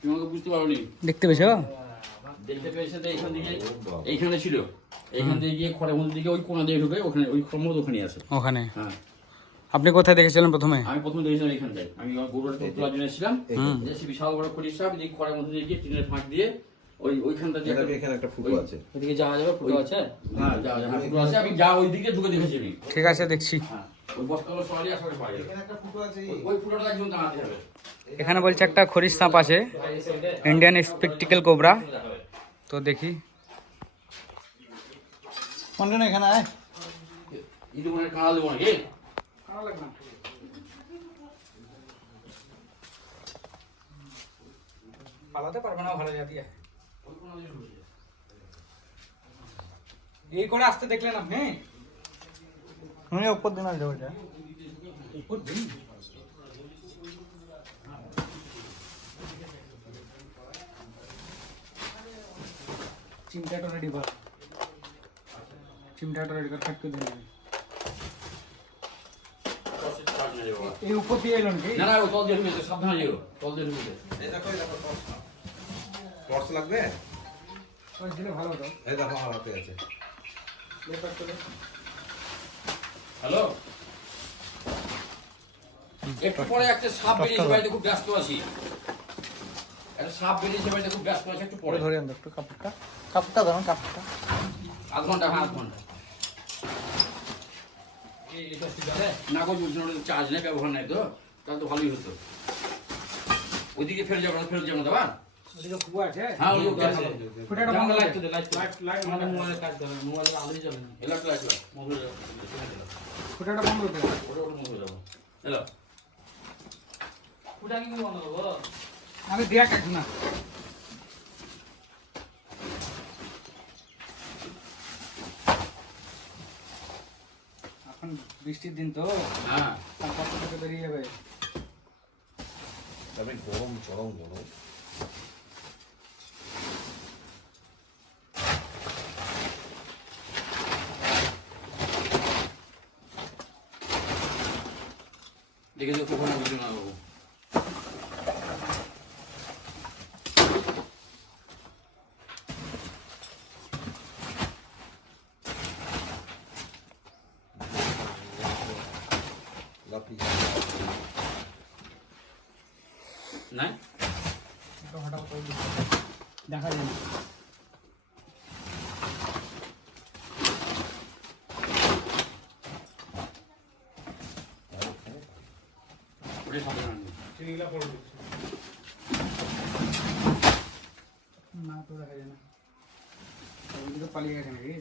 তুমি বুঝতে পারোনি? দেখতে পেয়েছ? দেখতে পেয়েছে তো এইখান থেকে? এইখানে ছিল। এইখান থেকে গিয়ে খড়ের মধ্যে দিকে ওই কোনা দিয়ে ঢুকে ওখানে ওই ওখানে আছে। ওখানে? হ্যাঁ। আপনি কোথায় দেখেছিলেন প্রথমে? আমি প্রথম দেখেছিলাম এইখানটায়। আমি তোলার জন্য এসেছিলাম। বিশাল বড় খড়ির সাপ দিয়ে খড়ের মধ্যে দিয়ে টিনের ফাঁক দিয়ে ওই ওইখানটা দিয়ে এখানে একটা ফুটো আছে। ওইদিকে যাওয়া যাবে ফুটো আছে? হ্যাঁ যাওয়া যাবে ফুটো আছে। আমি যা ওই দিকে ঢুকে দেখেছি ঠিক আছে দেখছি। হ্যাঁ। ওই বস্তাগুলো সরালে আসামে পাওয়া যাবে এখানে একটা ফুটো আছে। ওই- ওই ফুটোটা একজন দাঁড়াতে হবে। এখানে বলছে একটা খরিশ সাপ আছে। ইন্ডিয়ান স্পেকটিক্যাল কোবরা তো দেখি। কন্টেন এখানে আয়? ইদু মনে কানা দেবো নাকি? পালাতে পারবে না ভালো জাতি। ওই কোনা দিয়ে ঢুকে। এই করে আসতে দেখলেন আপনি? তুমি উপর দিন আসবে ওইটা উপর দিন চিমটাটা রেডি কর চিমটাটা রেডি কর কাট করে দিন টর্চের চার্জ নেই এই উপর দিয়ে এলো নাকি? না না ও তল দিয়ে ঢুকেছে সাবধানে যেও তল দিয়ে ঢুকেছে এই দেখো এই দেখো টর্চ টর্চ লাগবে? ওই দিলে ভালো হতো। এই দেখো আমার হাতে আছে। লেপার করে। হ্যালো? একটু পরে একটা সাপ বেরিয়েছে বাড়িতে খুব ব্যস্ত আছি। একটা সাপ বেরিয়েছে বাড়িতে খুব ব্যস্ত আছি একটু পরে। ধরে একটু কাপড়টা। কাপড়টা ধরুন কাপড়টা। আধ ঘণ্টা হ্যাঁ আধ ঘণ্টা। না গো বলছি ওটা চার্জ নেই ব্যবহার নাই তো। তাহলে তো ভালোই হতো। ওইদিকে ফেরত যাব না ফেরত যাব না দাবা ওদিকে কুয়া আছে হ্যাঁ? করব? আমি দেয়া কাটু না। এখন বৃষ্টির দিন তো। হ্যাঁ। থেকে বেরিয়ে যাবে। তবে গরম চরম গরম। দেখে দেখো কখনো বুঝো না বাবু দিচ্ছে। দেখা যায় না তো দেখা যায় না পালিয়ে গেছে নাকি